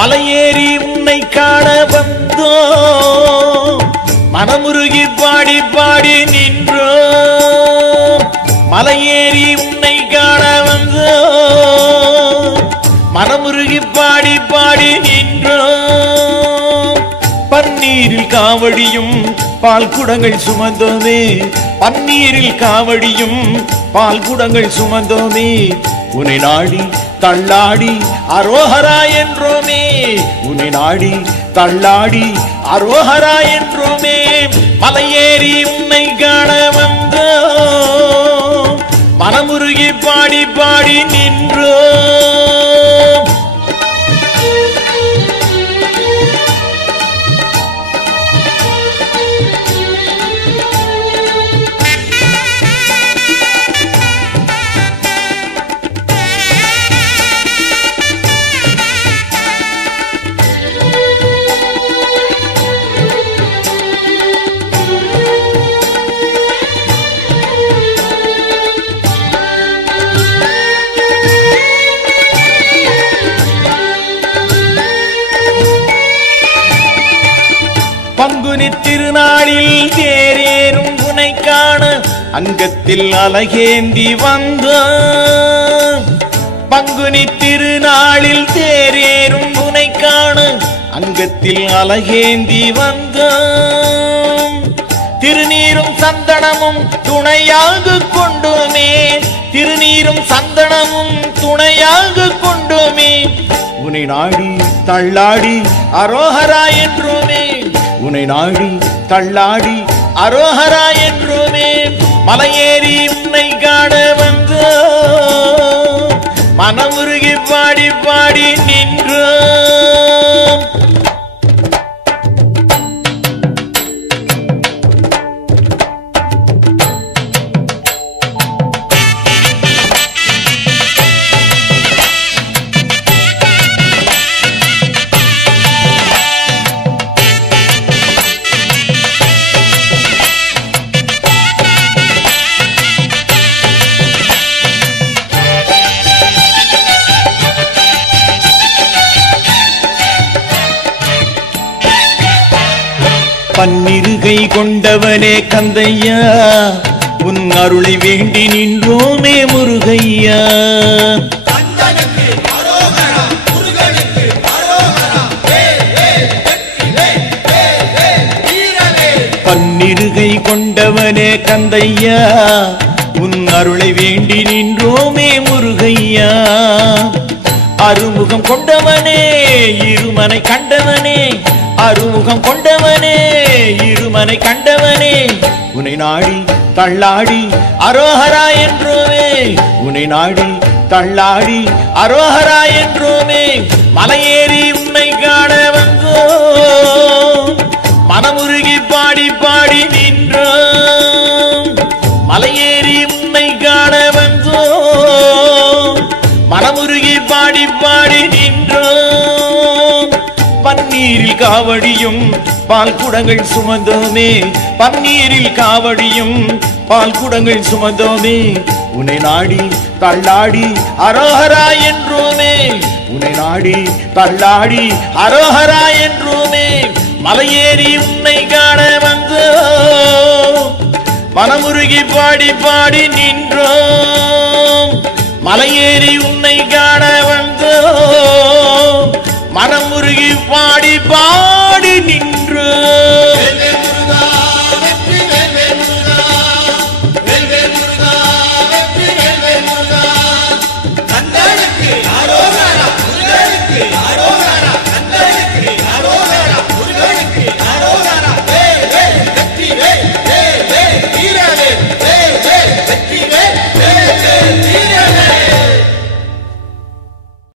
மலையேறி உன்னை காண வந்தோ மனமுருகி பாடி பாடி நின்றோ மலையேறி உன்னை காண வந்தோ மனமுருகி பாடி பாடி நின்றோ பன்னீரில் காவடியும் பால் குடங்கள் சுமந்தோமே பன்னீரில் காவடியும் பால் குடங்கள் சுமந்தோமே உன்னை நாடி தள்ளாடி அரோஹரா என்றோமே உன்னை நாடி தள்ளாடி அரோஹரா என்றோமே மலையேறி உன்னை காண வந்தோ மனமுருகி பாடி பாடி நின்றோ பங்குனி திருநாளில் தேரேறும் உனை காண அங்கத்தில் அலகேந்தி வந்த பங்குனி திருநாளில் தேரேறும் உனை காண அங்கத்தில் அலகேந்தி வந்த திருநீரும் சந்தனமும் துணையாக கொண்டோமே திருநீரும் சந்தனமும் துணையாக கொண்டோமே உன்னை நாடி தள்ளாடி அரோஹரா என்றோமே உன்னை நாடி தள்ளாடி அரோஹரா என்றோமே மலையேறி உன்னை காண வந்தோ மனமுருகி பாடி பாடி நின்றோ பன்னிருகை கொண்டவனே கந்தையா உன் அருளை வேண்டி நின்றோமே முருகையா பன்னிருகை கொண்டவனே கந்தையா உன் அருளை வேண்டி நின்றோமே முருகையா அருமுகம் கொண்டவனே இருமனை கண்டவனே அருமுகம் கொண்டவனே இருமனை கண்டவனே உன்னை நாடி தள்ளாடி அரோஹரா என்றோமே உன்னை நாடி தள்ளாடி அரோஹரா என்றோமே மலையேறி உன்னை காண வந்தோ மனமுருகி பாடி பாடி நின்றோ மலையேறி உன்னை காண வந்தோ மனமுருகி பாடி பாடி நின்றோ பன்னீரில் காவடியும் பால் குடங்கள் சுமந்தோமே பன்னீரில் காவடியும் பால் குடங்கள் சுமந்தோமே உன்னை நாடி தள்ளாடி அரோஹரா என்றோமே உன்னை நாடி தள்ளாடி அரோஹரா என்றோமே மலையேறி உன்னை காண வந்தோ மனமுருகி பாடி பாடி நின்றோ மலையேறி உன்னை காண வந்தோ மனமுருகி பாடி பாடி நின்றோ